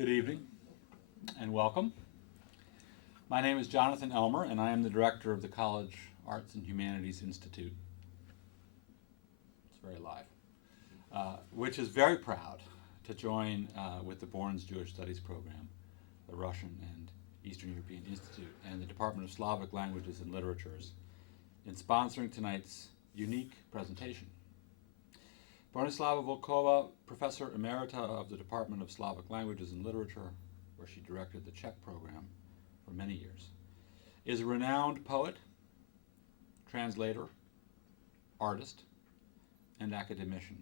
Good evening and welcome. My name is Jonathan Elmer and I am the director of the College Arts and Humanities Institute. It's very live. Which is very proud to join with the Born's Jewish Studies program, the Russian and Eastern European Institute, and the Department of Slavic Languages and Literatures in sponsoring tonight's unique presentation. Bronislava Volkova, Professor Emerita of the Department of Slavic Languages and Literature, where she directed the Czech program for many years, is a renowned poet, translator, artist, and academician.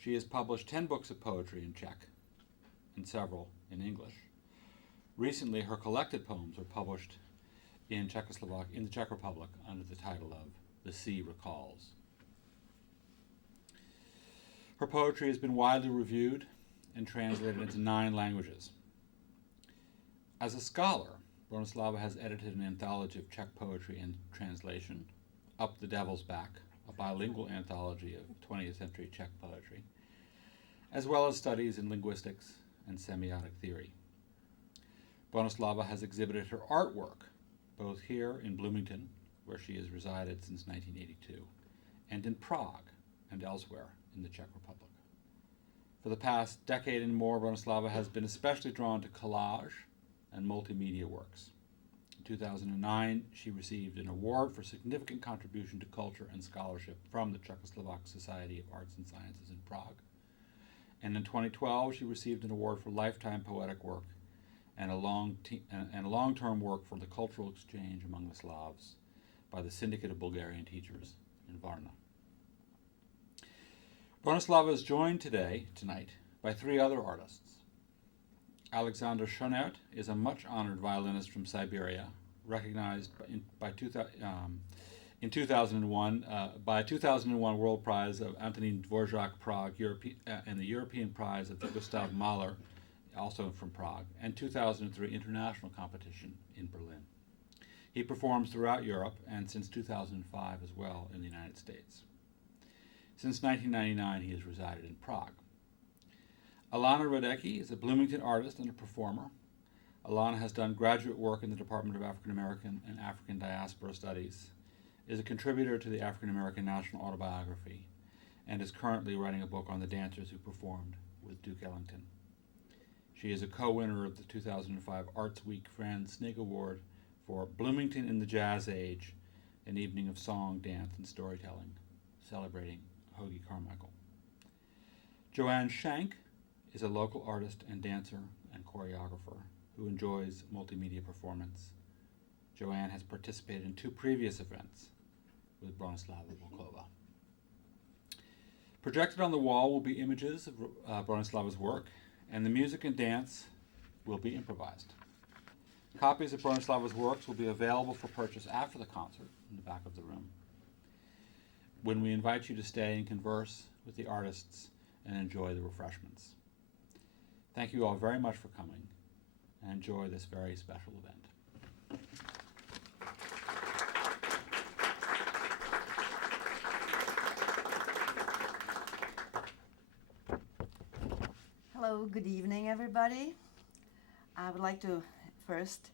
She has published 10 books of poetry in Czech and several in English. Recently, her collected poems were published in the Czech Republic under the title of The Sea Recalls. Her poetry has been widely reviewed and translated into 9 languages. As a scholar, Bronislava has edited an anthology of Czech poetry and translation, Up the Devil's Back, a bilingual anthology of 20th century Czech poetry, as well as studies in linguistics and semiotic theory. Bronislava has exhibited her artwork both here in Bloomington, where she has resided since 1982, and in Prague and elsewhere in the Czech Republic. For the past decade and more, Bronislava has been especially drawn to collage and multimedia works. In 2009, she received an award for significant contribution to culture and scholarship from the Czechoslovak Society of Arts and Sciences in Prague. And in 2012, she received an award for lifetime poetic work and a long-term work for the cultural exchange among the Slavs by the Syndicate of Bulgarian Teachers in Varna. Bronislava is joined tonight, by 3 other artists. Alexander Shonert is a much-honored violinist from Siberia, recognized in 2001 by a 2001 World Prize of Antonín Dvořák Prague and the European Prize of Gustav Mahler, also from Prague, and 2003 international competition in Berlin. He performs throughout Europe and since 2005 as well in the United States. Since 1999, he has resided in Prague. Allana Radecki is a Bloomington artist and a performer. Allana has done graduate work in the Department of African American and African Diaspora Studies, is a contributor to the African American National Autobiography, and is currently writing a book on the dancers who performed with Duke Ellington. She is a co-winner of the 2005 Arts Week Fran Snigg Award for Bloomington in the Jazz Age, an evening of song, dance, and storytelling, celebrating Hoagie Carmichael. Joanne Shank is a local artist and dancer and choreographer who enjoys multimedia performance. Joanne has participated in 2 previous events with Bronislava Volkova. Projected on the wall will be images of Bronislava's work, and the music and dance will be improvised. Copies of Bronislava's works will be available for purchase after the concert in the back of the room, when we invite you to stay and converse with the artists and enjoy the refreshments. Thank you all very much for coming, and enjoy this very special event. Hello, good evening, everybody. I would like to first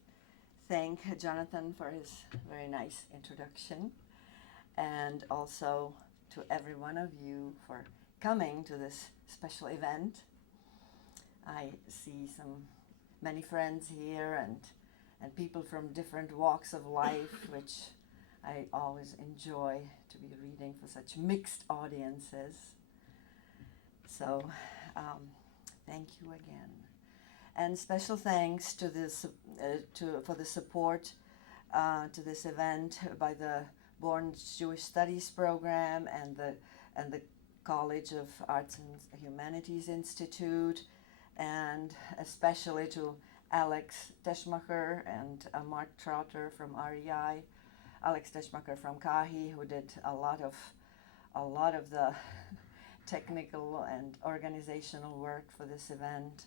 thank Jonathan for his very nice introduction, and also to every one of you for coming to this special event. I see many friends here and people from different walks of life, which I always enjoy to be reading for such mixed audiences. So thank you again. And special thanks to for the support to this event by the Born's Jewish Studies program and the College of Arts and Humanities Institute, and especially to Alex Teschmacher and Mark Trotter from REI, Alex Teschmacher from KAHI, who did a lot of the technical and organizational work for this event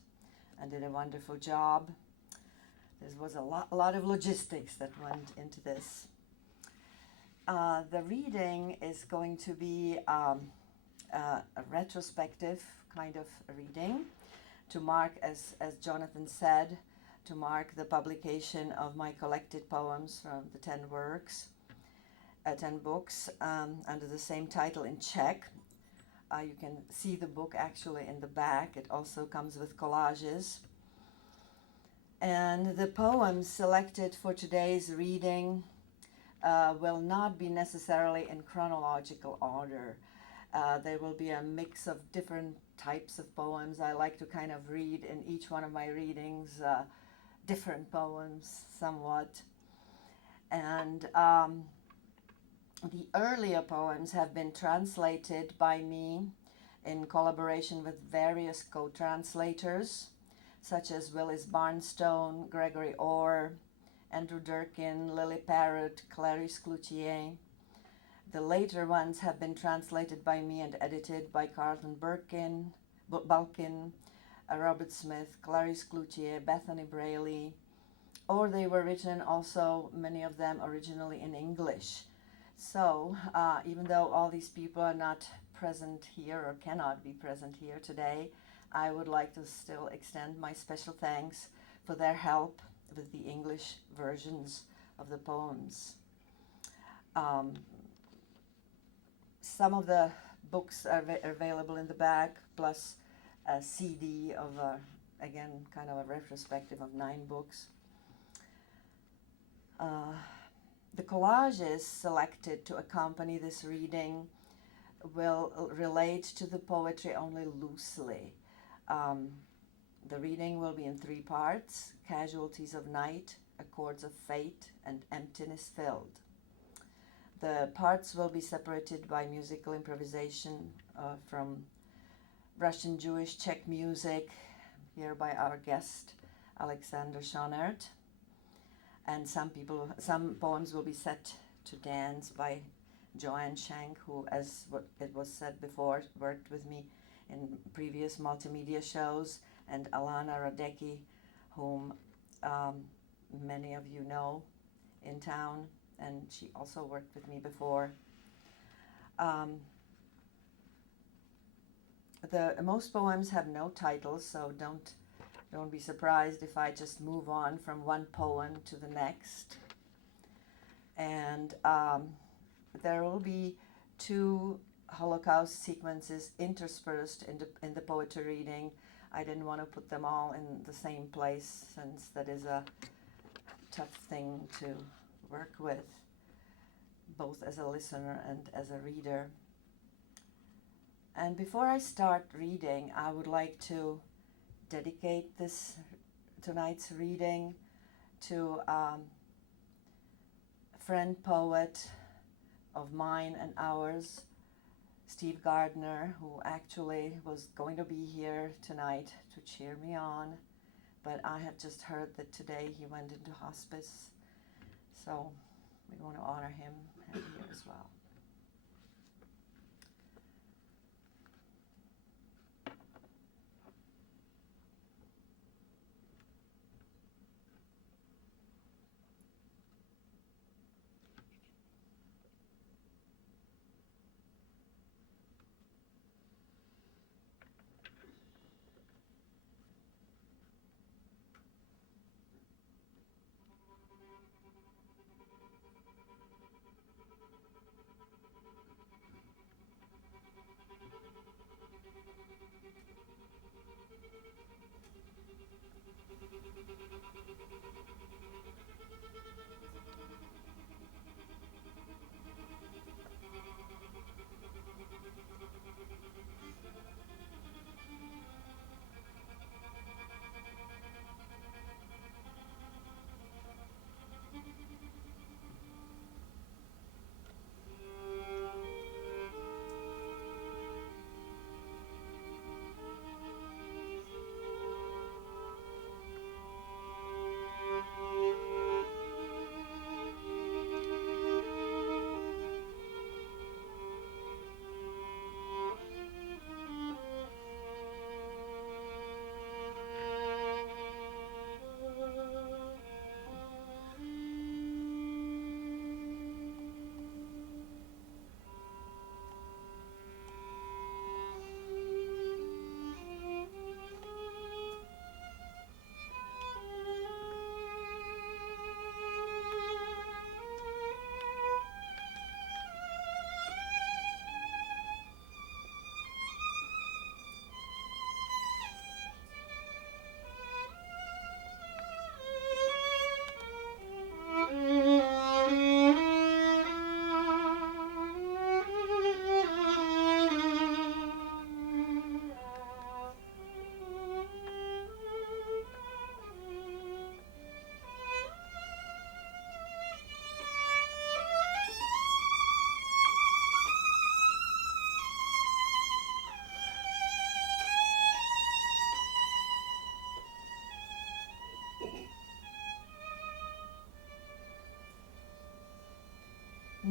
and did a wonderful job. There was a lot of logistics that went into this. The reading is going to be a retrospective kind of reading to mark, as Jonathan said, to mark the publication of my collected poems from the 10 works, 10 books under the same title in Czech. You can see the book actually in the back. It also comes with collages. And the poems selected for today's reading will not be necessarily in chronological order. There will be a mix of different types of poems. I like to kind of read in each one of my readings different poems somewhat. And the earlier poems have been translated by me in collaboration with various co-translators, such as Willis Barnstone, Gregory Orr, Andrew Durkin, Lily Parrott, Clarice Cloutier. The later ones have been translated by me and edited by Carlton Balkin, Robert Smith, Clarice Cloutier, Bethany Braley, or they were written also, many of them originally in English. So even though all these people are not present here or cannot be present here today, I would like to still extend my special thanks for their help with the English versions of the poems. Some of the books are available in the back, plus a CD of, again, kind of a retrospective of 9 books. The collages selected to accompany this reading will relate to the poetry only loosely. The reading will be in 3 parts: Casualties of Night, Accords of Fate, and Emptiness Filled. The parts will be separated by musical improvisation from Russian Jewish Czech music, here by our guest, Alexander Shonert. And some poems will be set to dance by Joanne Shank, who, as what it was said before, worked with me in previous multimedia shows, and Allana Radecki, whom many of you know in town, and she also worked with me before. Most poems have no titles, so don't be surprised if I just move on from one poem to the next. And there will be 2 Holocaust sequences interspersed in the poetry reading. I didn't want to put them all in the same place, since that is a tough thing to work with, both as a listener and as a reader. And before I start reading, I would like to dedicate tonight's reading to a friend poet of mine and ours, Steve Gardner, who actually was going to be here tonight to cheer me on, but I have just heard that today he went into hospice, so we want to honor him here as well.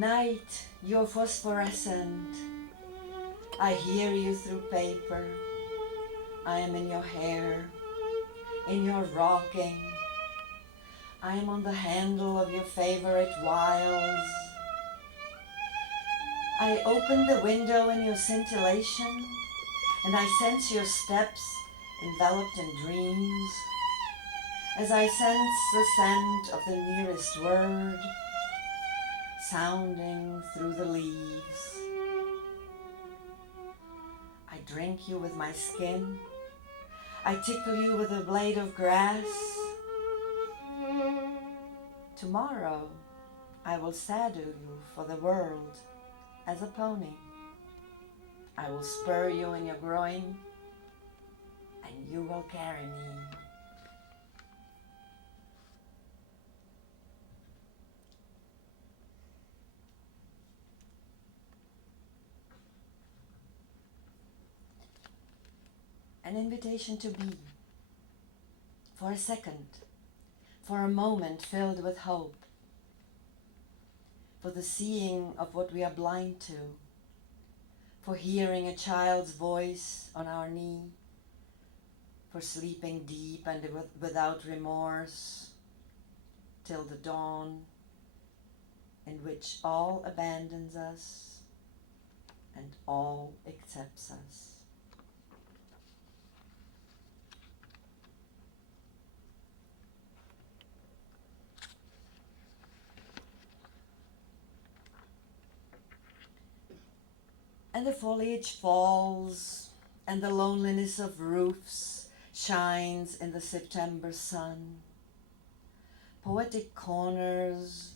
Night, you're phosphorescent. I hear you through paper. I am in your hair, in your rocking. I am on the handle of your favorite wiles. I open the window in your scintillation, and I sense your steps enveloped in dreams, as I sense the scent of the nearest word sounding through the leaves. I drink you with my skin. I tickle you with a blade of grass. Tomorrow I will saddle you for the world as a pony. I will spur you in your groin, and you will carry me. An invitation to be, for a second, for a moment filled with hope, for the seeing of what we are blind to, for hearing a child's voice on our knee, for sleeping deep and without remorse, till the dawn in which all abandons us and all accepts us. And the foliage falls, and the loneliness of roofs shines in the September sun. Poetic corners,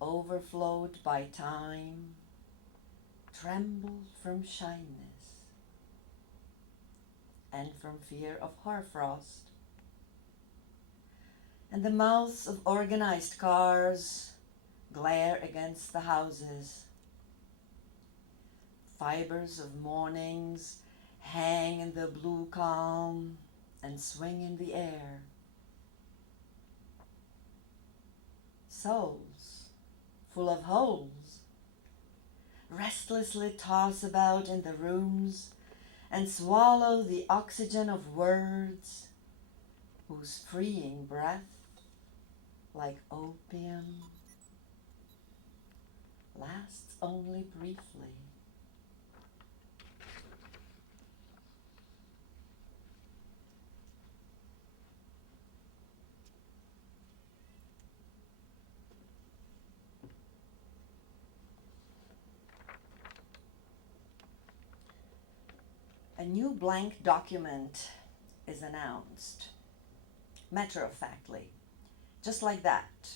overflowed by time, tremble from shyness and from fear of hoarfrost. And the mouths of organized cars glare against the houses. Fibers of mornings hang in the blue calm and swing in the air. Souls full of holes restlessly toss about in the rooms and swallow the oxygen of words whose freeing breath, like opium, lasts only briefly. A new blank document is announced, matter-of-factly, just like that,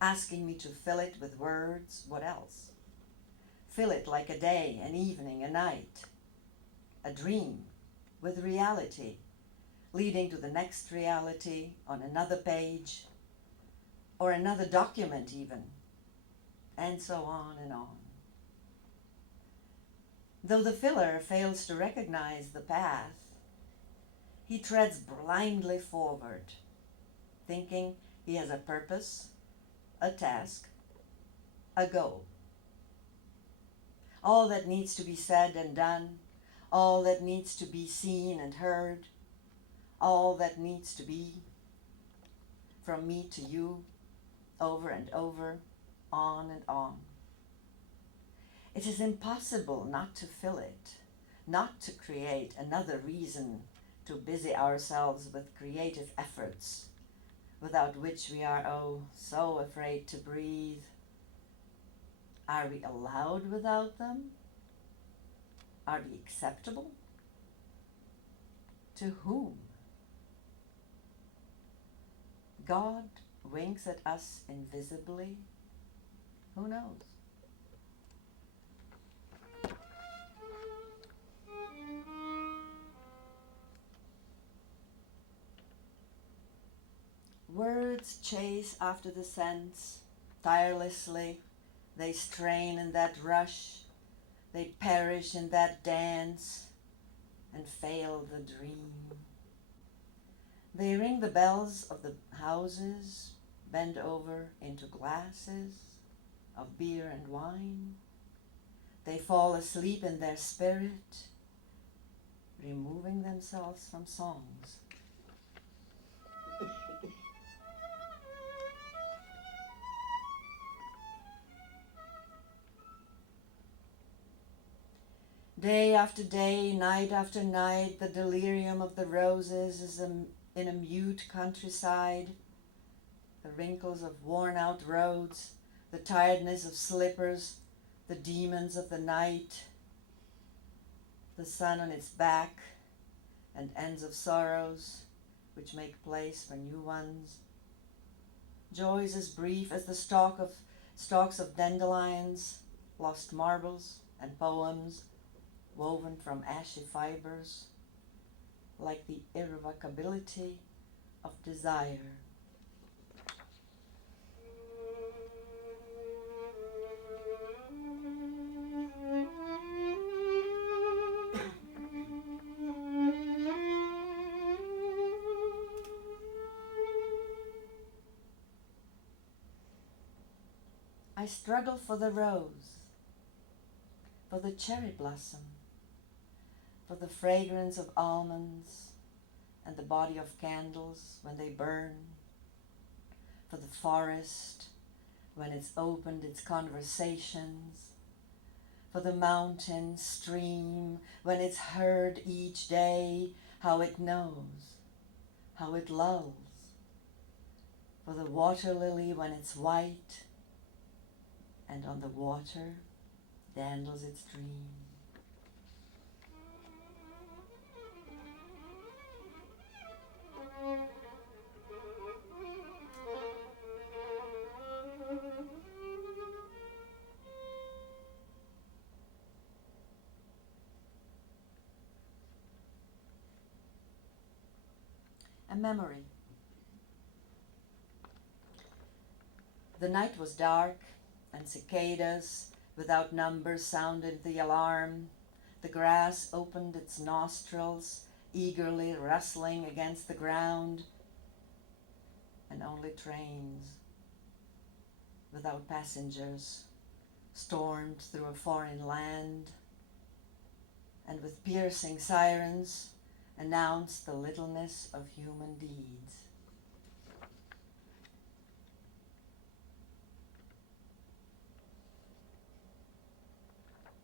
asking me to fill it with words. What else? Fill it like a day, an evening, a night, a dream with reality, leading to the next reality on another page, or another document even, and so on and on. Though the filler fails to recognize the path, he treads blindly forward, thinking he has a purpose, a task, a goal. All that needs to be said and done, all that needs to be seen and heard, all that needs to be from me to you, over and over, on and on. It is impossible not to fill it, not to create another reason to busy ourselves with creative efforts, without which we are, oh, so afraid to breathe. Are we allowed without them? Are we acceptable? To whom? God winks at us invisibly. Who knows? Words chase after the sense, tirelessly. They strain in that rush. They perish in that dance and fail the dream. They ring the bells of the houses, bend over into glasses, of beer and wine. They fall asleep in their spirit, removing themselves from songs. Day after day, night after night, the delirium of the roses is in a mute countryside. The wrinkles of worn-out roads, the tiredness of slippers, the demons of the night, the sun on its back, and ends of sorrows which make place for new ones. Joys as brief as the stalks of dandelions, lost marbles and poems woven from ashy fibers, like the irrevocability of desire. I struggle for the rose, for the cherry blossom, for the fragrance of almonds and the body of candles when they burn, for the forest when it's opened its conversations, for the mountain stream when it's heard each day how it knows, how it lulls, for the water lily when it's white and on the water dandles its dream. A memory. The night was dark, and cicadas without numbers sounded the alarm. The grass opened its nostrils, eagerly rustling against the ground, and only trains without passengers stormed through a foreign land, and with piercing sirens announced the littleness of human deeds.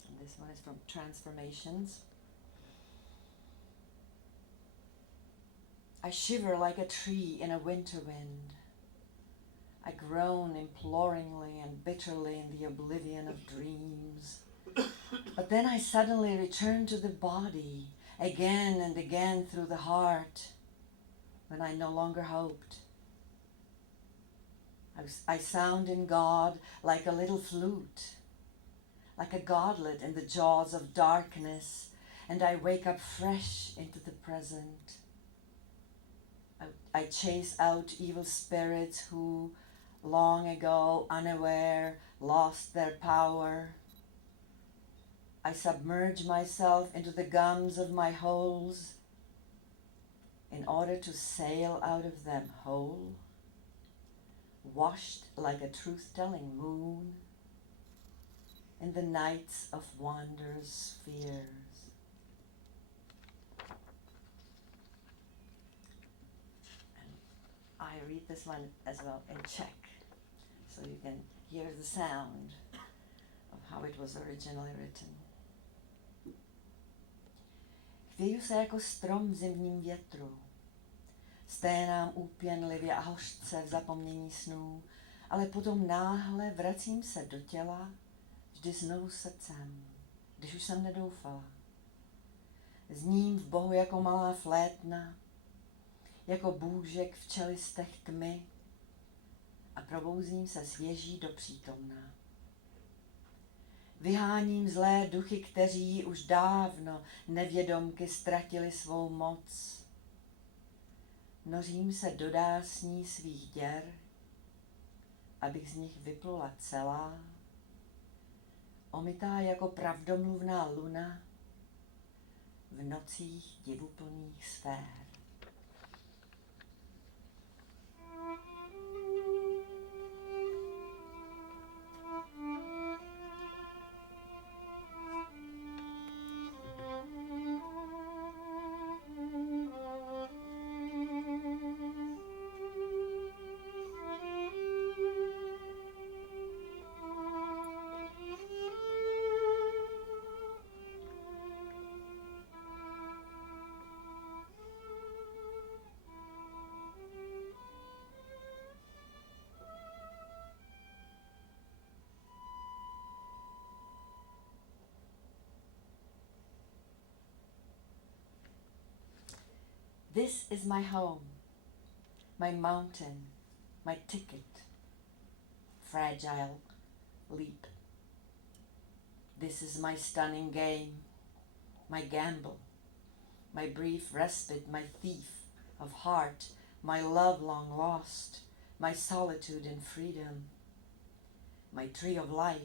And this one is from Transformations. I shiver like a tree in a winter wind. I groan imploringly and bitterly in the oblivion of dreams. But then I suddenly return to the body, again and again through the heart, when I no longer hoped. I sound in God like a little flute, like a godlet in the jaws of darkness, and I wake up fresh into the present. I chase out evil spirits who, long ago, unaware, lost their power. I submerge myself into the gums of my holes in order to sail out of them whole, washed like a truth-telling moon in the nights of wanderers' fears. And I read this one as well in Czech, so you can hear the sound of how it was originally written. Chvěju se jako strom v zimním větru. Sténám úpěnlivě a hořce v zapomnění snů, ale potom náhle vracím se do těla, vždy znovu srdcem, když už jsem nedoufala. Zním v Bohu jako malá flétna, jako bůžek v čelistech tmy a probouzím se s ježí do přítomna. Vyháním zlé duchy, kteří už dávno nevědomky ztratili svou moc. Nořím se do dásní svých děr, abych z nich vyplula celá, omytá jako pravdomluvná luna v nocích divuplných sfér. This is my home, my mountain, my ticket, fragile leap. This is my stunning game, my gamble, my brief respite, my thief of heart, my love long lost, my solitude in freedom, my tree of life,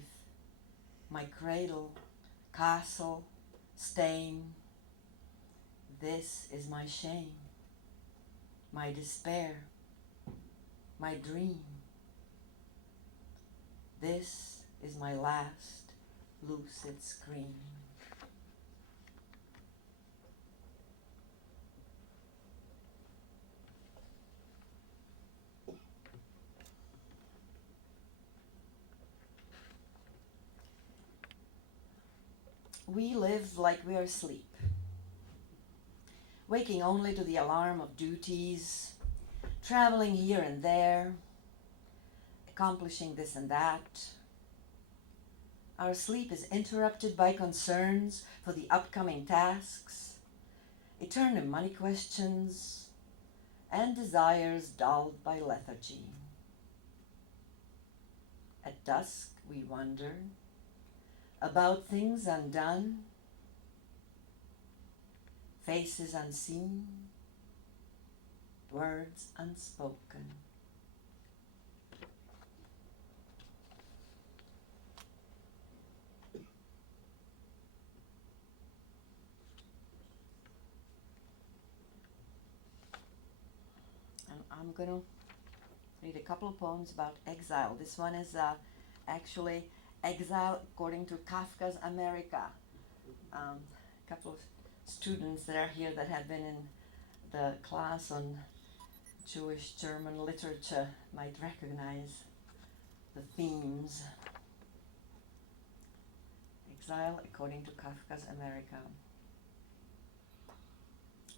my cradle, castle, stain. This is my shame, my despair, my dream. This is my last lucid scream. We live like we are asleep, waking only to the alarm of duties, traveling here and there, accomplishing this and that. Our sleep is interrupted by concerns for the upcoming tasks, eternal money questions, and desires dulled by lethargy. At dusk we wonder about things undone, faces unseen, words unspoken. And I'm going to read a couple of poems about exile. This one is actually exile according to Kafka's America. A couple of students that are here that have been in the class on Jewish German literature might recognize the themes. Exile according to Kafka's America.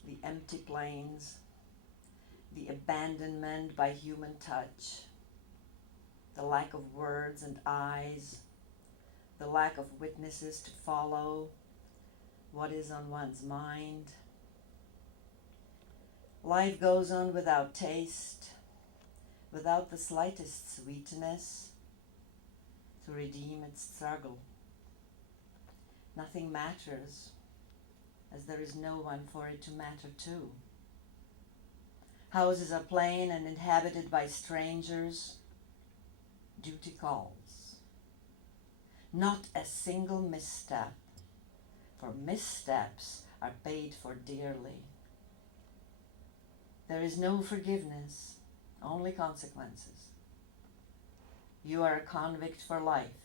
The empty plains, the abandonment by human touch, the lack of words and eyes, the lack of witnesses to follow what is on one's mind. Life goes on without taste, without the slightest sweetness to redeem its struggle. Nothing matters, as there is no one for it to matter to. Houses are plain and inhabited by strangers. Duty calls. Not a single misstep, for missteps are paid for dearly. There is no forgiveness, only consequences. You are a convict for life,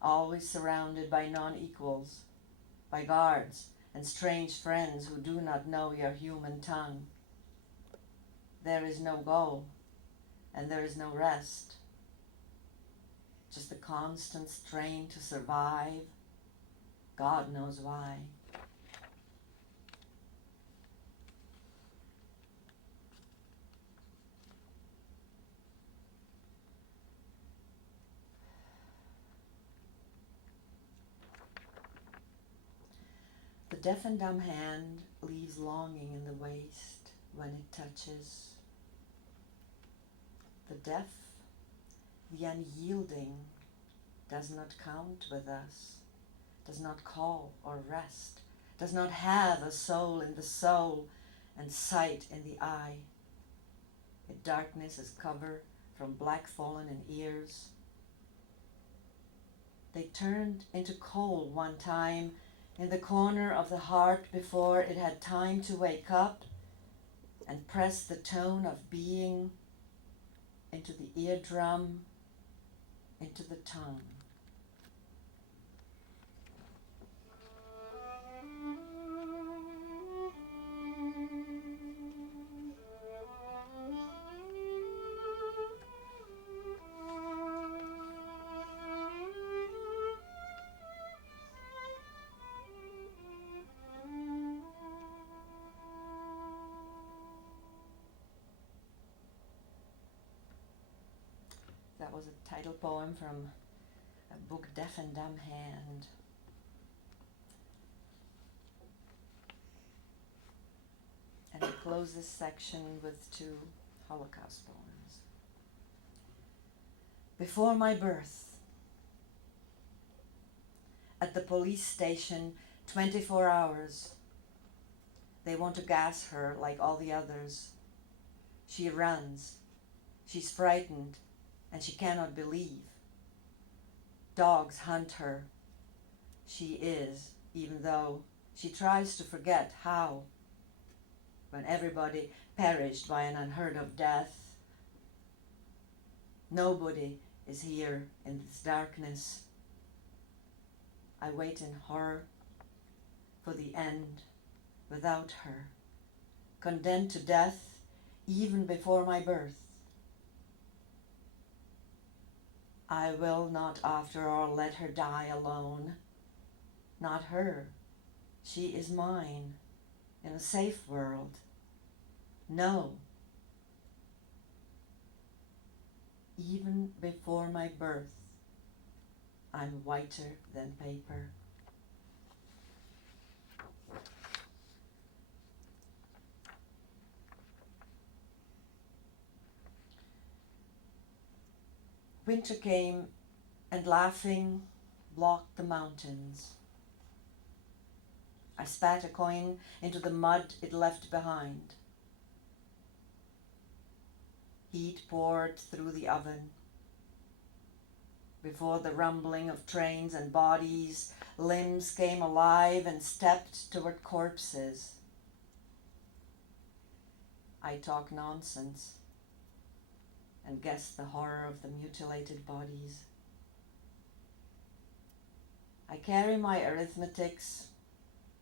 always surrounded by non-equals, by guards and strange friends who do not know your human tongue. There is no goal, and there is no rest. Just a constant strain to survive. God knows why. The deaf and dumb hand leaves longing in the waist when it touches. The deaf, the unyielding, does not count with us, does not call or rest, does not have a soul in the soul and sight in the eye. Its darkness is cover from black fallen in ears. They turned into coal one time in the corner of the heart before it had time to wake up and press the tone of being into the eardrum, into the tongue. That was a title poem from a book, Deaf and Dumb Hand. And close this section with 2 Holocaust poems. Before my birth, at the police station, 24 hours. They want to gas her like all the others. She runs. She's frightened, and she cannot believe. Dogs hunt her. She is, even though she tries to forget how. When everybody perished by an unheard of death, nobody is here in this darkness. I wait in horror for the end without her, condemned to death even before my birth. I will not, after all, let her die alone. Not her. She is mine in a safe world. No. Even before my birth, I'm whiter than paper. Winter came and laughing blocked the mountains. I spat a coin into the mud it left behind. Heat poured through the oven. Before the rumbling of trains and bodies, limbs came alive and stepped toward corpses. I talk nonsense and guess the horror of the mutilated bodies. I carry my arithmetics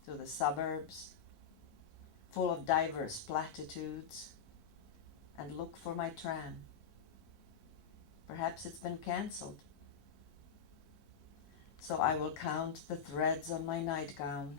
to the suburbs, full of diverse platitudes, and look for my tram. Perhaps it's been cancelled. So I will count the threads on my nightgown.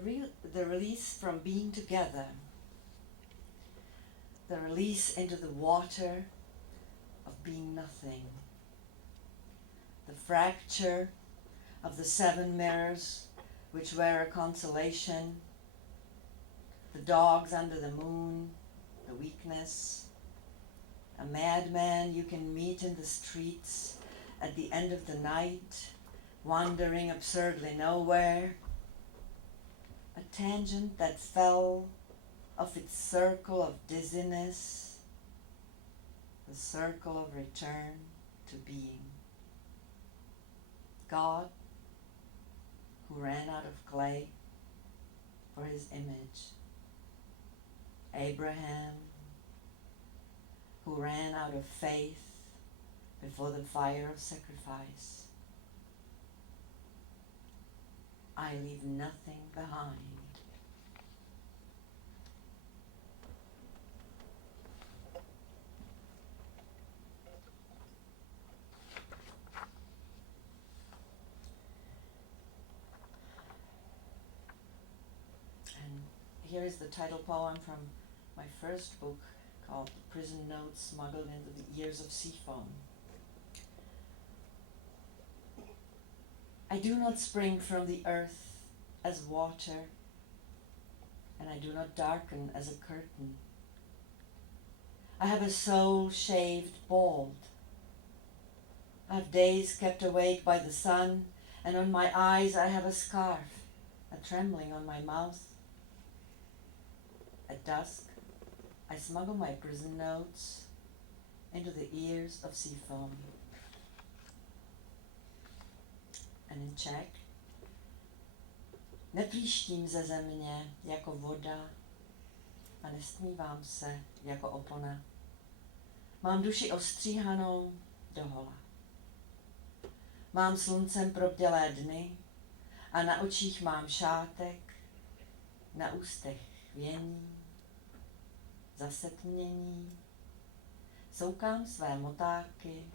the release from being together, the release into the water of being nothing, the fracture of the 7 mirrors which were a consolation, the dogs under the moon, the weakness, a madman you can meet in the streets at the end of the night, wandering absurdly nowhere, a tangent that fell off its circle of dizziness, the circle of return to being. God, who ran out of clay for his image. Abraham, who ran out of faith before the fire of sacrifice. I leave nothing behind. And here is the title poem from my first book called Prison Notes Smuggled into the Ears of Seafoam. I do not spring from the earth as water, and I do not darken as a curtain. I have a soul shaved bald. I have days kept awake by the sun, and on my eyes I have a scarf, a trembling on my mouth. At dusk, I smuggle my prison notes into the ears of seafoam. And in Czech, netříštím ze země jako voda a nestmívám se jako opona. Mám duši ostříhanou dohola. Mám sluncem probdělé dny a na očích mám šátek, na ústech chvění, zasetmění. Soukám své motáky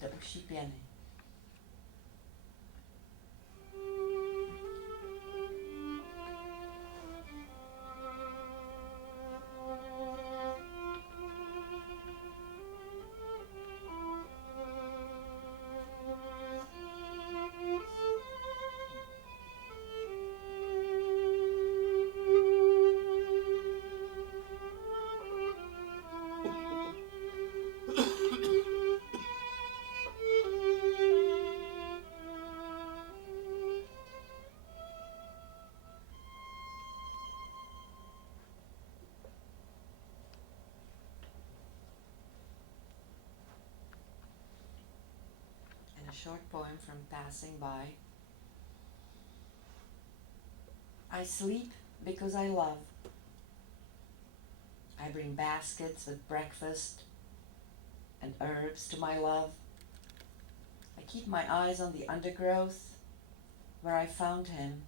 do uší pěny. A short poem from Passing By. I sleep because I love. I bring baskets with breakfast and herbs to my love. I keep my eyes on the undergrowth where I found him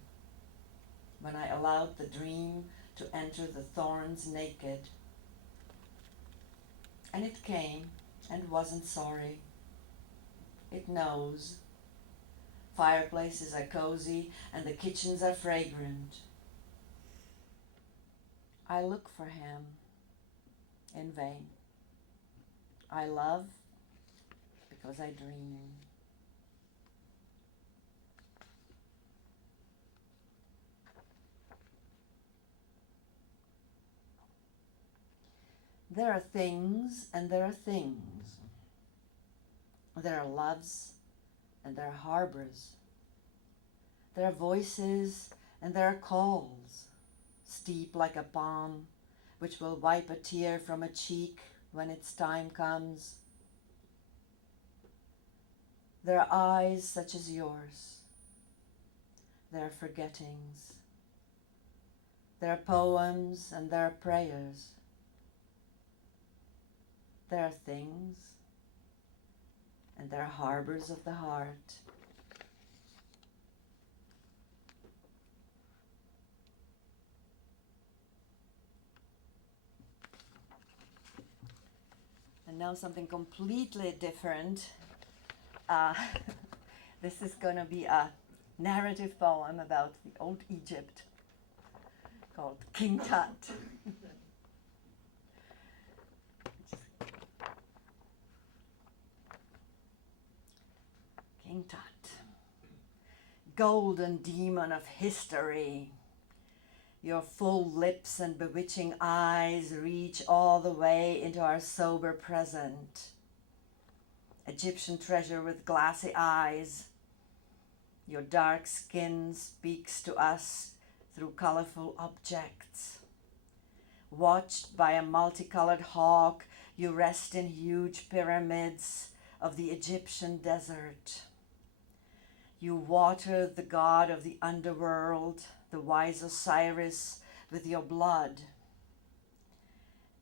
when I allowed the dream to enter the thorns naked. And it came and wasn't sorry. It knows. Fireplaces are cozy and the kitchens are fragrant. I look for him in vain. I love because I dream. There are things and there are things. There are loves and there are harbors. There are voices and there are calls, steep like a palm, which will wipe a tear from a cheek when its time comes. There are eyes such as yours. There are forgettings. There are poems and there are prayers. There are things and there are harbors of the heart. And now something completely different. This is going to be a narrative poem about the old Egypt called King Tut. King Tut, golden demon of history, your full lips and bewitching eyes reach all the way into our sober present. Egyptian treasure with glassy eyes, your dark skin speaks to us through colorful objects. Watched by a multicolored hawk, you rest in huge pyramids of the Egyptian desert. You water the god of the underworld, the wise Osiris, with your blood.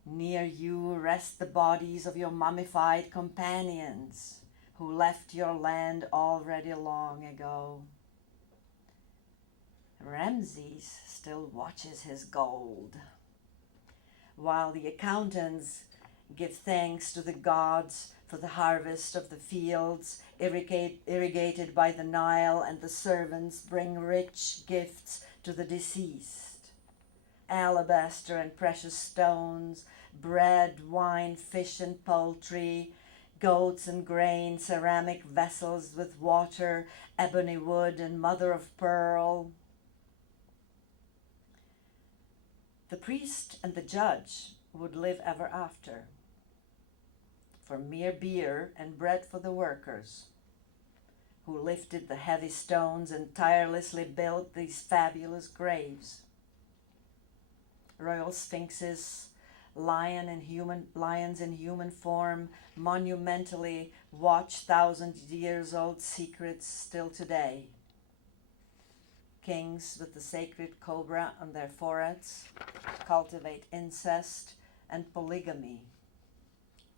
Near you rest the bodies of your mummified companions who left your land already long ago. Ramses still watches his gold, while the accountants give thanks to the gods for the harvest of the fields irrigated by the Nile, and the servants bring rich gifts to the deceased. Alabaster and precious stones, bread, wine, fish and poultry, goats and grain, ceramic vessels with water, ebony wood and mother of pearl. The priest and the judge would live ever after, for mere beer and bread for the workers, who lifted the heavy stones and tirelessly built these fabulous graves. Royal sphinxes, lions in human form, monumentally watch 1,000-years-old secrets still today. Kings with the sacred cobra on their foreheads cultivate incest and polygamy,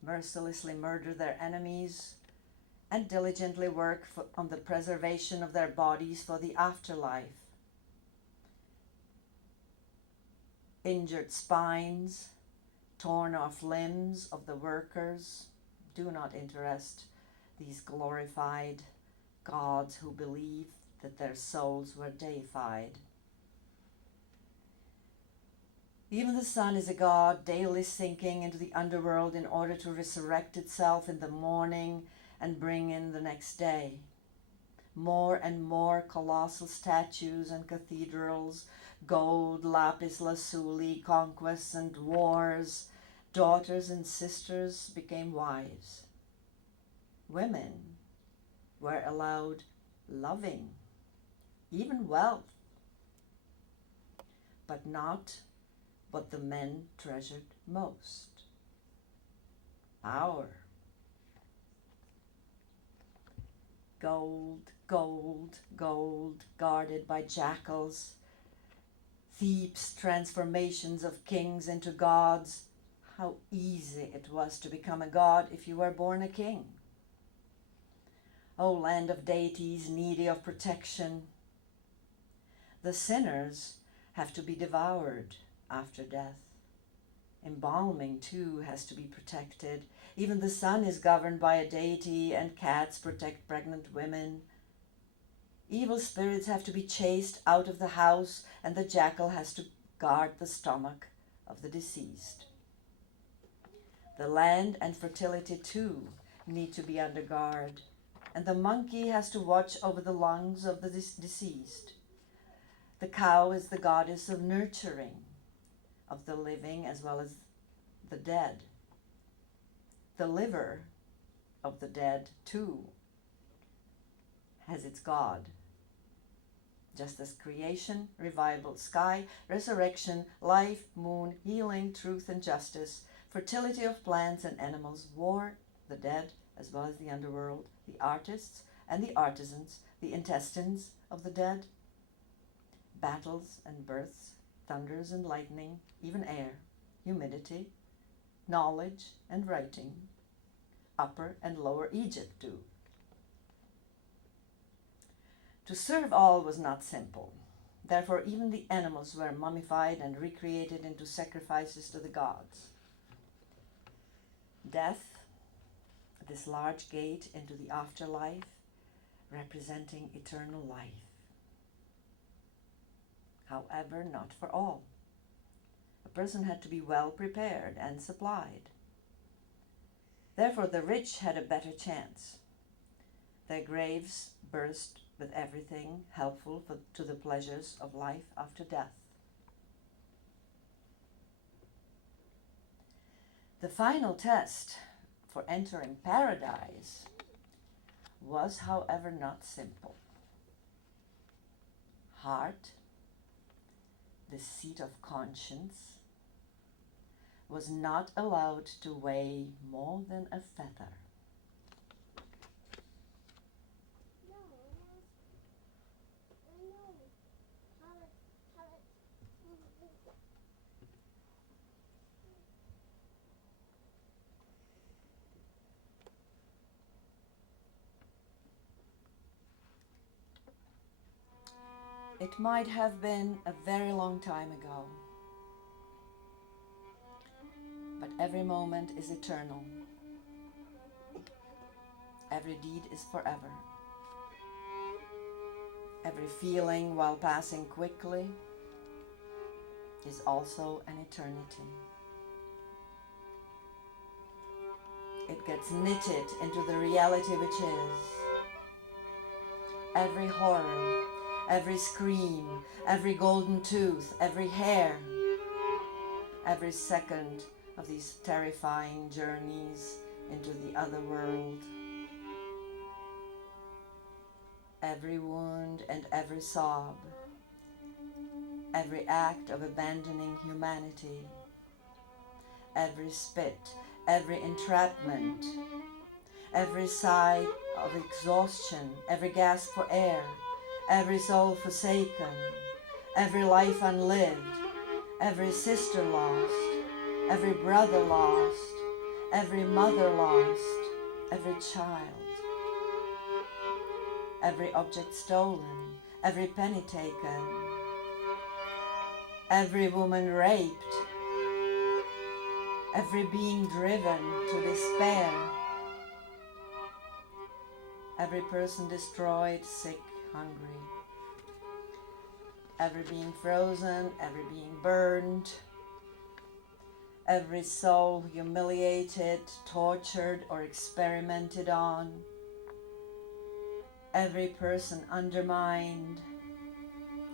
mercilessly murder their enemies, and diligently work on the preservation of their bodies for the afterlife. Injured spines, torn off limbs of the workers do not interest these glorified gods who believe that their souls were deified. Even the sun is a god daily sinking into the underworld in order to resurrect itself in the morning and bring in the next day. More and more colossal statues and cathedrals, gold, lapis lazuli, conquests and wars, daughters and sisters became wives. Women were allowed loving, even wealth, but not what the men treasured most: power. Gold, gold, gold, guarded by jackals. Thebes' transformations of kings into gods. How easy it was to become a god if you were born a king. O land of deities needy of protection. The sinners have to be devoured after death. Embalming, too, has to be protected. Even the sun is governed by a deity, and cats protect pregnant women. Evil spirits have to be chased out of the house, and the jackal has to guard the stomach of the deceased. The land and fertility, too, need to be under guard, and the monkey has to watch over the lungs of the deceased. The cow is the goddess of nurturing, of the living as well as the dead. The liver of the dead, too, has its god. Just as creation, revival, sky, resurrection, life, moon, healing, truth and justice, fertility of plants and animals, war, the dead as well as the underworld, the artists and the artisans, the intestines of the dead, battles and births, thunders and lightning, even air, humidity, knowledge and writing, Upper and Lower Egypt do. To serve all was not simple. Therefore, even the animals were mummified and recreated into sacrifices to the gods. Death, this large gate into the afterlife, representing eternal life. However, not for all. person had to be well prepared and supplied. Therefore, the rich had a better chance. Their graves burst with everything helpful to the pleasures of life after death. The final test for entering paradise was, however, not simple. Heart, the seat of conscience, was not allowed to weigh more than a feather. It might have been a very long time ago, but every moment is eternal. Every deed is forever. Every feeling, while passing quickly, is also an eternity. It gets knitted into the reality which is. Every horror, every scream, every golden tooth, every hair, every second of these terrifying journeys into the other world. Every wound and every sob, every act of abandoning humanity, every spit, every entrapment, every sigh of exhaustion, every gasp for air, every soul forsaken, every life unlived, every sister lost, every brother lost, every mother lost, every child, every object stolen, every penny taken, every woman raped, every being driven to despair, every person destroyed, sick, hungry, every being frozen, every being burned, every soul humiliated, tortured, or experimented on, every person undermined,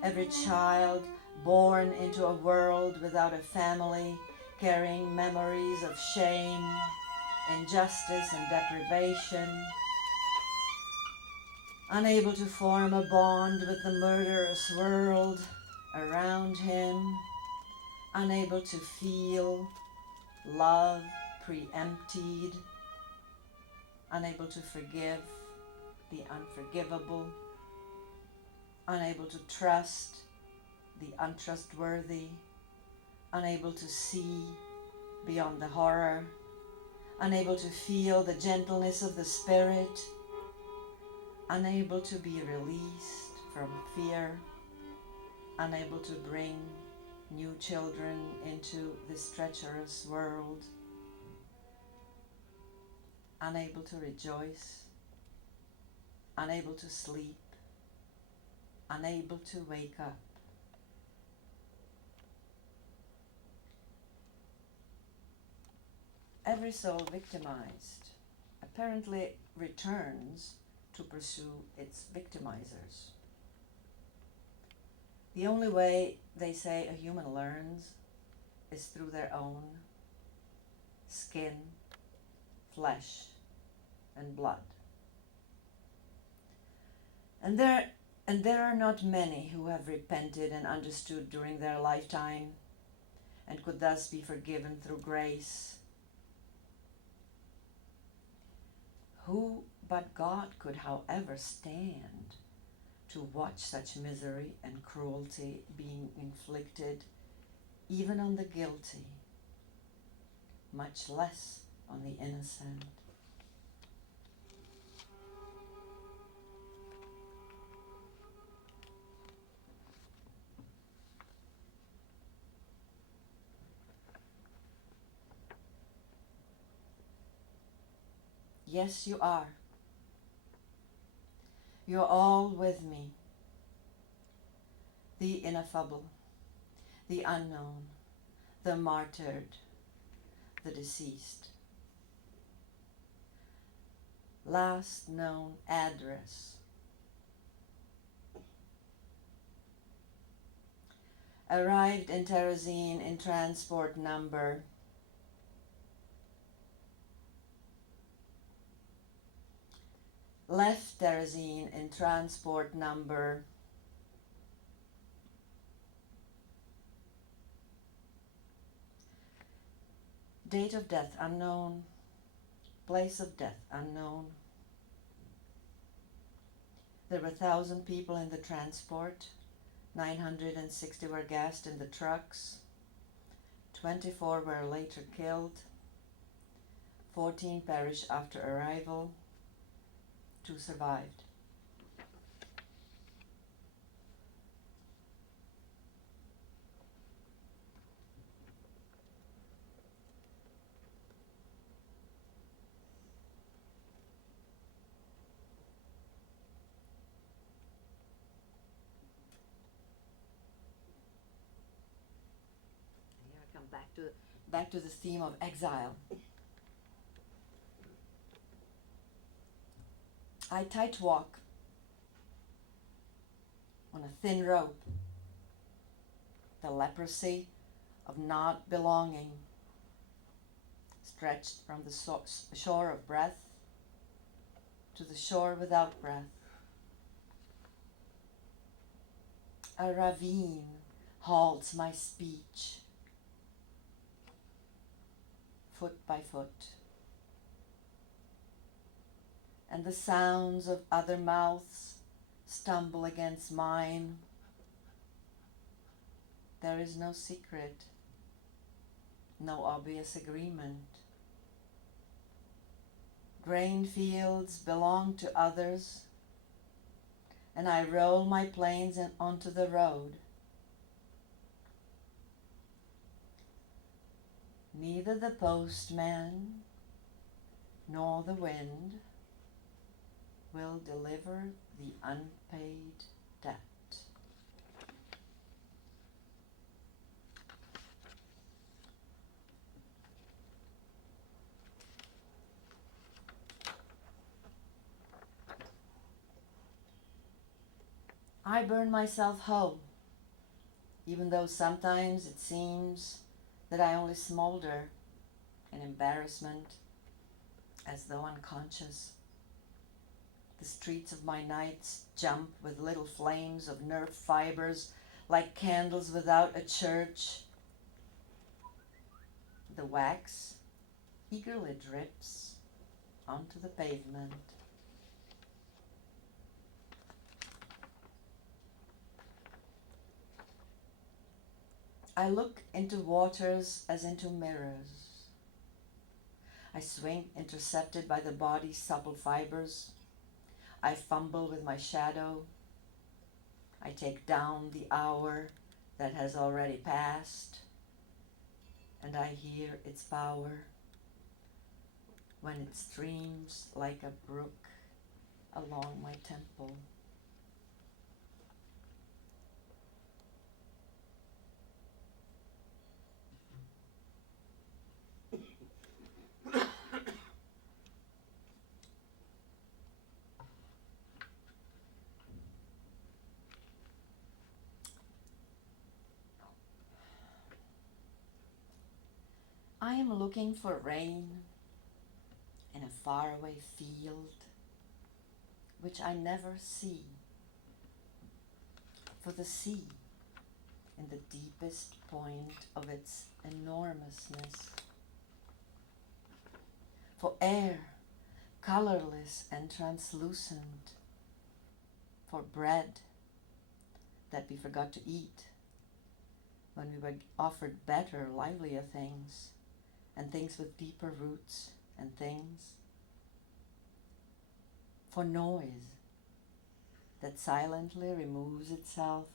every child born into a world without a family, carrying memories of shame, injustice, and deprivation, unable to form a bond with the murderous world around him, unable to feel love pre-emptied, unable to forgive the unforgivable, unable to trust the untrustworthy, unable to see beyond the horror, unable to feel the gentleness of the spirit, unable to be released from fear, unable to bring new children into this treacherous world, unable to rejoice, unable to sleep, unable to wake up. Every soul victimized apparently returns to pursue its victimizers. The only way, they say, a human learns is through their own skin, flesh, and blood. And there are not many who have repented and understood during their lifetime and could thus be forgiven through grace. Who but God could, however, stand to watch such misery and cruelty being inflicted even on the guilty, much less on the innocent? Yes, you are. You're all with me. The ineffable, the unknown, the martyred, the deceased. Last known address. Arrived in Terezin in transport number. Left Terezin in transport number. Date of death unknown. Place of death unknown. There were 1,000 people in the transport. 960 were gassed in the trucks. 24 were later killed. 14 perished after arrival. 2 survived. Here I come back to the theme of exile. I tight walk on a thin rope, the leprosy of not belonging, stretched from the shore of breath to the shore without breath. A ravine halts my speech, foot by foot, and the sounds of other mouths stumble against mine. There is no secret, no obvious agreement. Grain fields belong to others, and I roll my planes onto the road. Neither the postman nor the wind will deliver the unpaid debt. I burn myself whole, even though sometimes it seems that I only smolder in embarrassment, as though unconscious. The streets of my nights jump with little flames of nerve fibers, like candles without a church. The wax eagerly drips onto the pavement. I look into waters as into mirrors. I swing intercepted by the body's supple fibers. I fumble with my shadow. I take down the hour that has already passed, and I hear its power when it streams like a brook along my temple. I am looking for rain in a faraway field, which I never see. For the sea, in the deepest point of its enormousness. For air, colorless and translucent. For bread that we forgot to eat when we were offered better, livelier things, and things with deeper roots and things. For noise that silently removes itself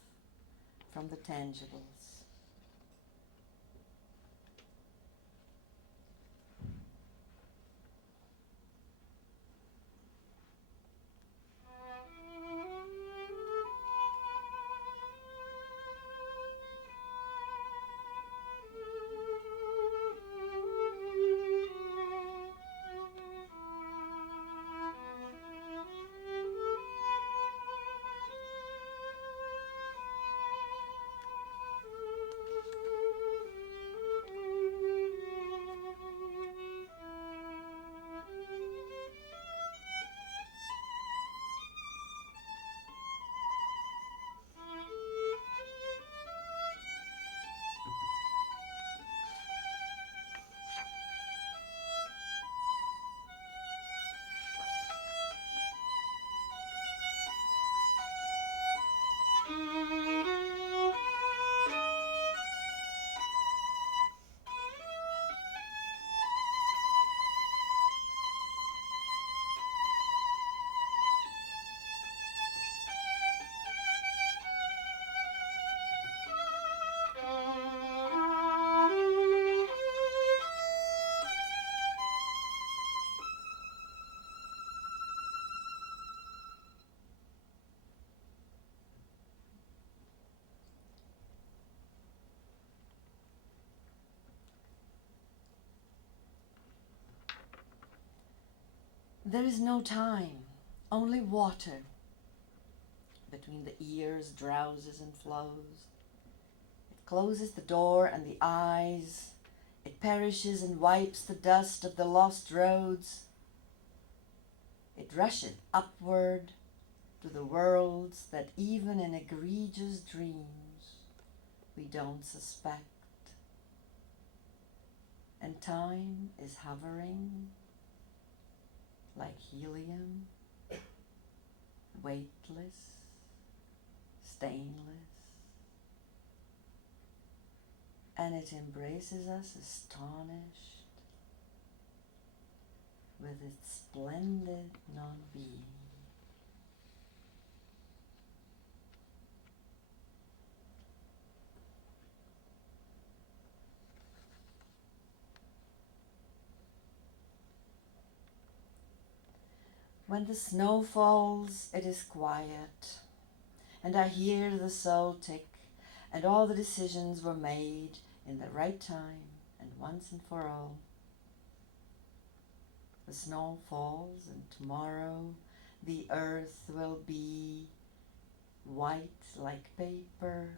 from the tangibles. There is no time, only water. Between the ears drowses and flows. It closes the door and the eyes. It perishes and wipes the dust of the lost roads. It rushes upward to the worlds that even in egregious dreams we don't suspect. And time is hovering like helium, weightless, stainless, and it embraces us astonished with its splendid non-being. When the snow falls, it is quiet, and I hear the soul tick, and all the decisions were made in the right time and once and for all. The snow falls, and tomorrow the earth will be white like paper,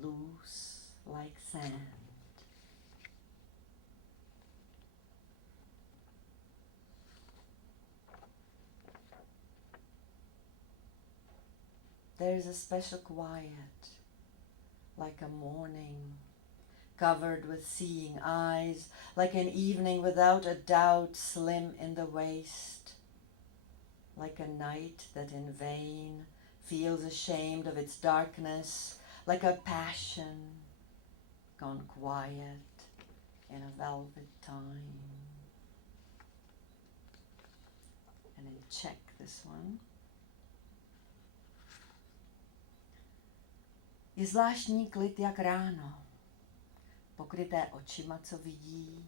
loose like sand. There is a special quiet, like a morning, covered with seeing eyes, like an evening without a doubt, slim in the waist, like a night that in vain feels ashamed of its darkness, like a passion gone quiet in a velvet time. And in Czech, this one. Je zvláštní klid jak ráno, pokryté očima, co vidí,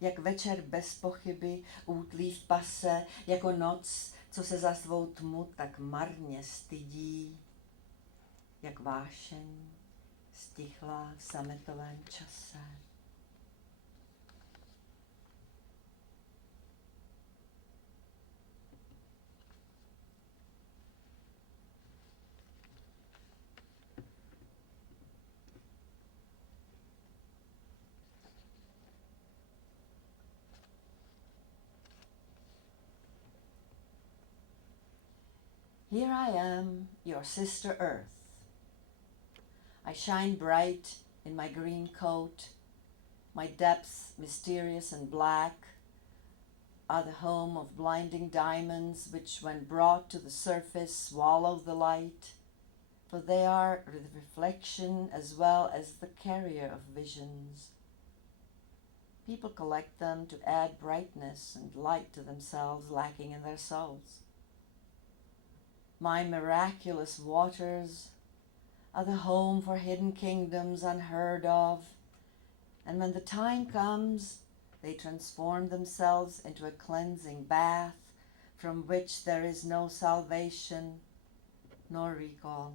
jak večer bez pochyby útlý v pase, jako noc, co se za svou tmu tak marně stydí, jak vášeň stichlá v sametovém čase. Here I am, your sister Earth. I shine bright in my green coat. My depths, mysterious and black, are the home of blinding diamonds which, when brought to the surface, swallow the light, for they are the reflection as well as the carrier of visions. People collect them to add brightness and light to themselves, lacking in their souls. My miraculous waters are the home for hidden kingdoms unheard of, and when the time comes, they transform themselves into a cleansing bath from which there is no salvation nor recall.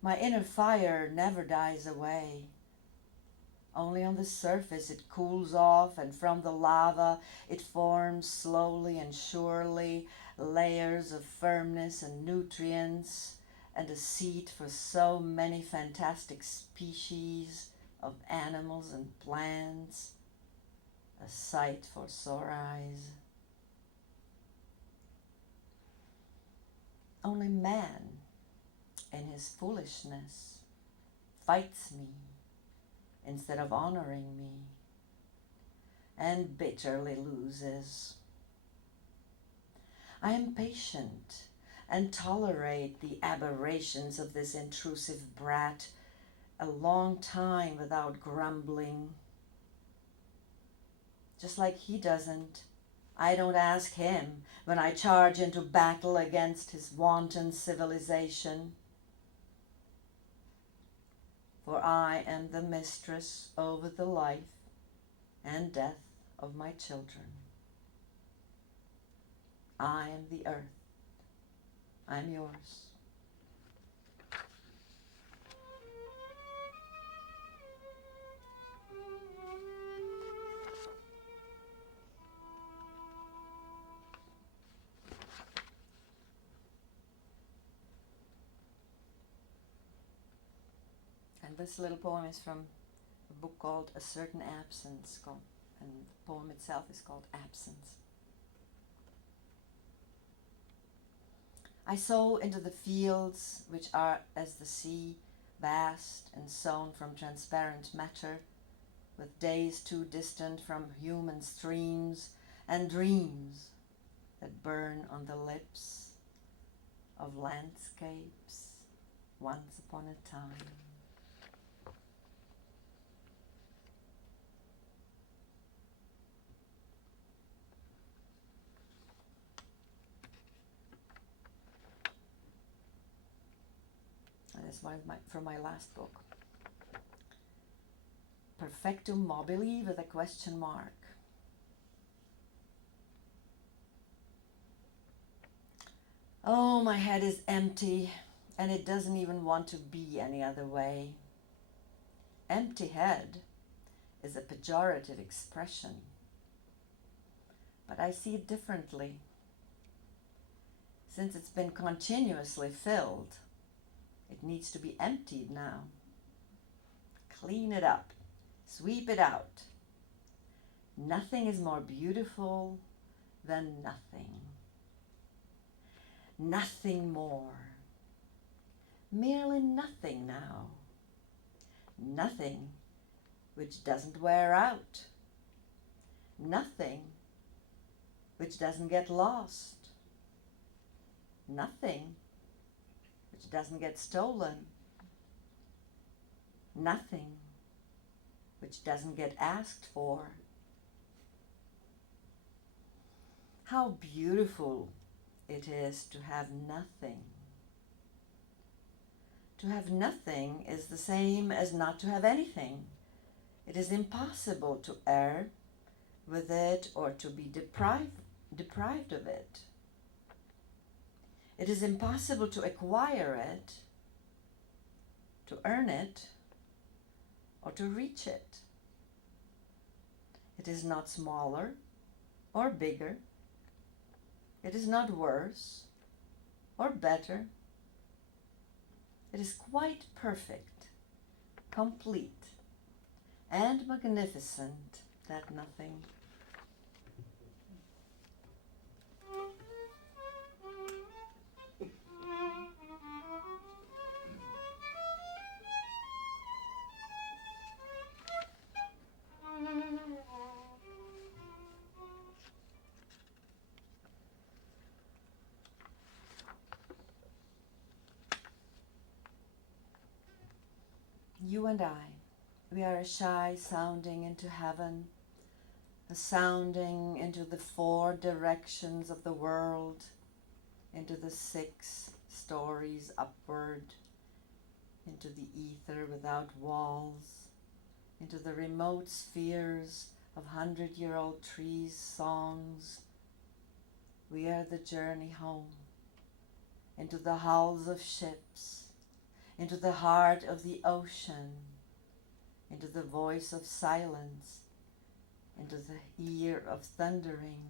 My inner fire never dies away. Only on the surface it cools off, and from the lava it forms slowly and surely layers of firmness and nutrients, and a seat for so many fantastic species of animals and plants, a sight for sore eyes. Only man, in his foolishness, fights me instead of honoring me, and bitterly loses. I am patient and tolerate the aberrations of this intrusive brat a long time without grumbling. Just like he doesn't, I don't ask him when I charge into battle against his wanton civilization. For I am the mistress over the life and death of my children. I am the earth. I'm yours. And this little poem is from a book called A Certain Absence, and the poem itself is called Absence. I sow into the fields which are as the sea, vast and sown from transparent matter, with days too distant from human streams, and dreams that burn on the lips of landscapes once upon a time. And this one is from my last book. Perfectum mobile with a question mark. Oh, my head is empty, and it doesn't even want to be any other way. Empty head is a pejorative expression, but I see it differently. Since it's been continuously filled, it needs to be emptied now. Clean it up, sweep it out. Nothing is more beautiful than nothing. Nothing more. Merely nothing now. Nothing which doesn't wear out. Nothing which doesn't get lost. Nothing which doesn't get stolen. Nothing which doesn't get asked for. How beautiful it is to have nothing. To have nothing is the same as not to have anything. It is impossible to err with it or to be deprived of it. It is impossible to acquire it, to earn it, or to reach it. It is not smaller or bigger. It is not worse or better. It is quite perfect, complete, and magnificent, that nothing. You and I, we are a shy sounding into heaven, a sounding into the 4 directions of the world, into the 6 stories upward, into the ether without walls, into the remote spheres of 100-year-old trees' songs. We are the journey home, into the hulls of ships, into the heart of the ocean, into the voice of silence, into the ear of thundering,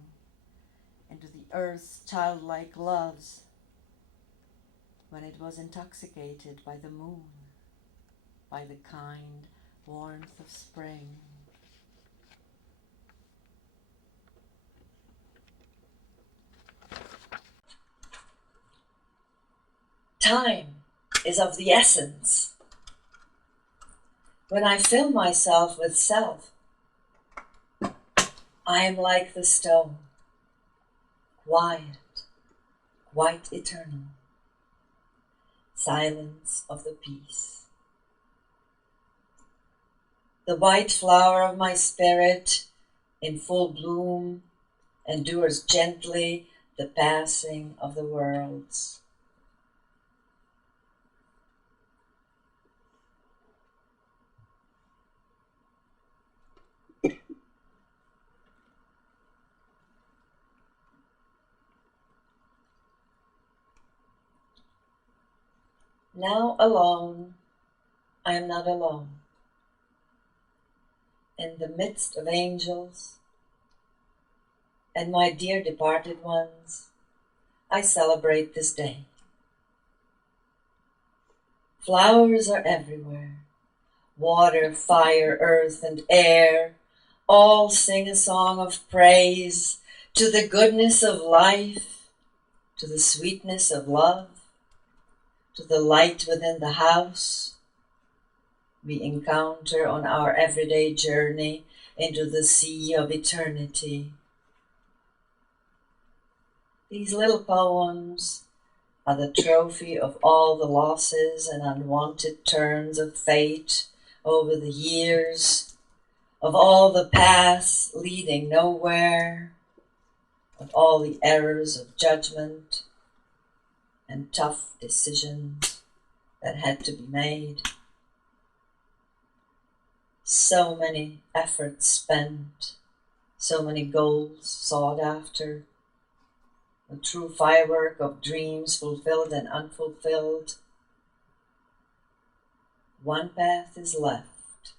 into the earth's childlike loves, when it was intoxicated by the moon, by the kind warmth of spring. Time is of the essence. When I fill myself with self, I am like the stone, quiet, quite eternal, silence of the peace. The white flower of my spirit, in full bloom, endures gently the passing of the worlds. Now alone, I am not alone. In the midst of angels and my dear departed ones, I celebrate this day. Flowers are everywhere, Water, fire, earth, and air all sing a song of praise to the goodness of life, to the sweetness of love, to the light within the house we encounter on our everyday journey into the sea of eternity. These little poems are the trophy of all the losses and unwanted turns of fate over the years, of all the paths leading nowhere, of all the errors of judgment and tough decisions that had to be made. So many efforts spent, so many goals sought after, a true firework of dreams fulfilled and unfulfilled. One path is left,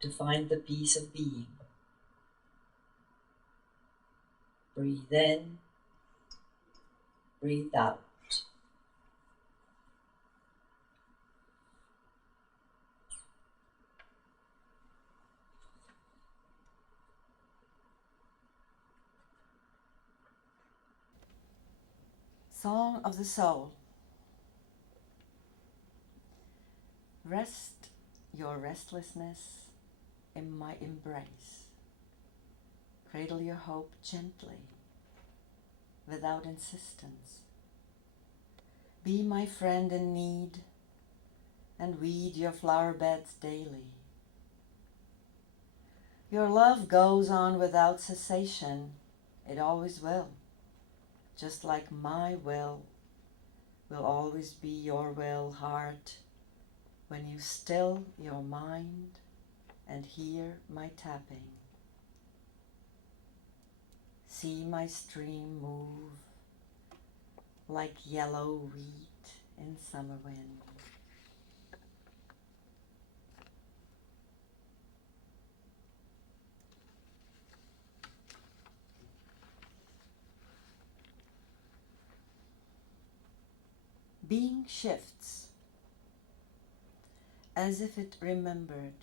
to find the peace of being. Breathe in, breathe out. Song of the Soul. Rest your restlessness in my embrace. Cradle your hope gently, without insistence. Be my friend in need, and weed your flower beds daily. Your love goes on without cessation, it always will. Just like my will always be your will, heart, when you still your mind and hear my tapping. See my stream move like yellow wheat in summer wind. Being shifts, as if it remembered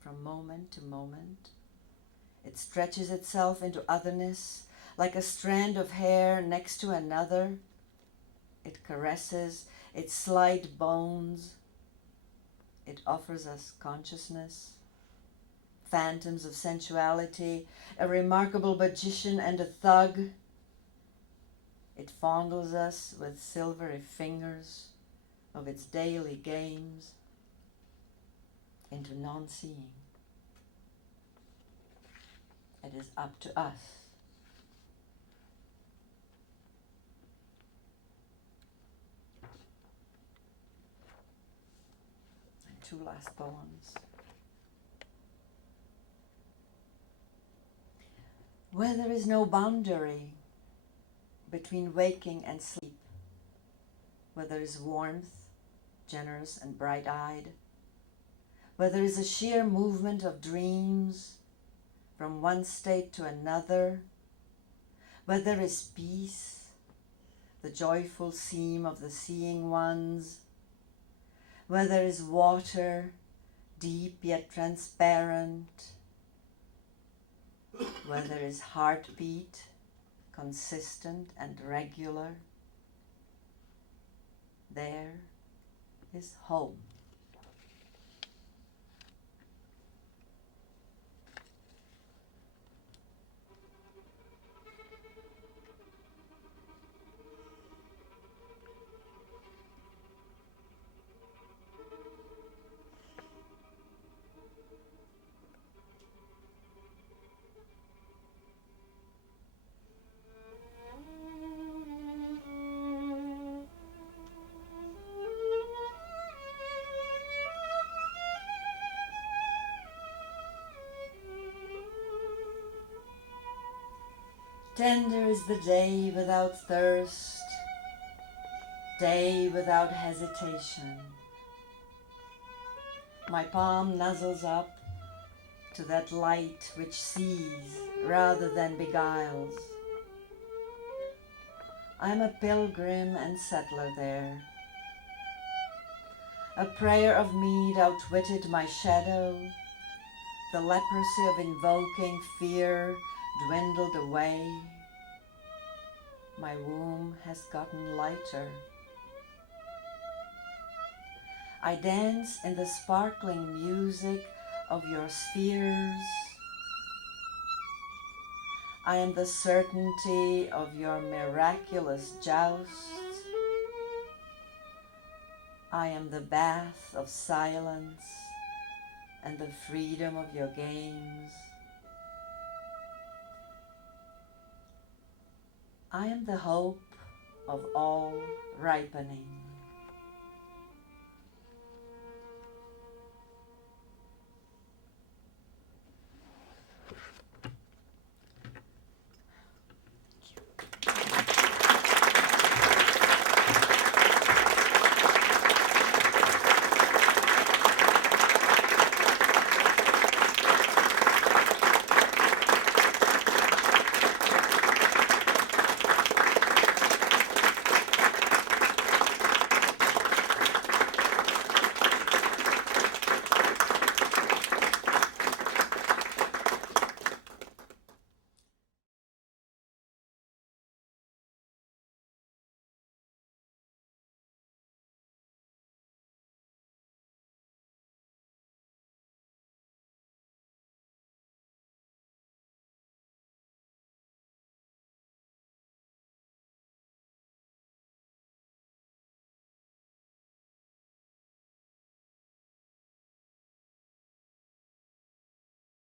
from moment to moment. It stretches itself into otherness like a strand of hair next to another. It caresses its slight bones. It offers us consciousness, phantoms of sensuality, a remarkable magician and a thug. It fondles us with silvery fingers of its daily games into non-seeing. It is up to us. And two last poems. Where there is no boundary between waking and sleep, where there is warmth, generous and bright-eyed, where there is a sheer movement of dreams from one state to another, where there is peace, the joyful seam of the seeing ones, where there is water, deep yet transparent, where there is heartbeat, consistent and regular, there is home. Tender is the day without thirst, day without hesitation. My palm nuzzles up to that light which sees rather than beguiles. I'm a pilgrim and settler there. A prayer of mead outwitted my shadow. The leprosy of invoking fear dwindled away. My womb has gotten lighter. I dance in the sparkling music of your spheres. I am the certainty of your miraculous joust. I am the bath of silence and the freedom of your games. I am the hope of all ripening.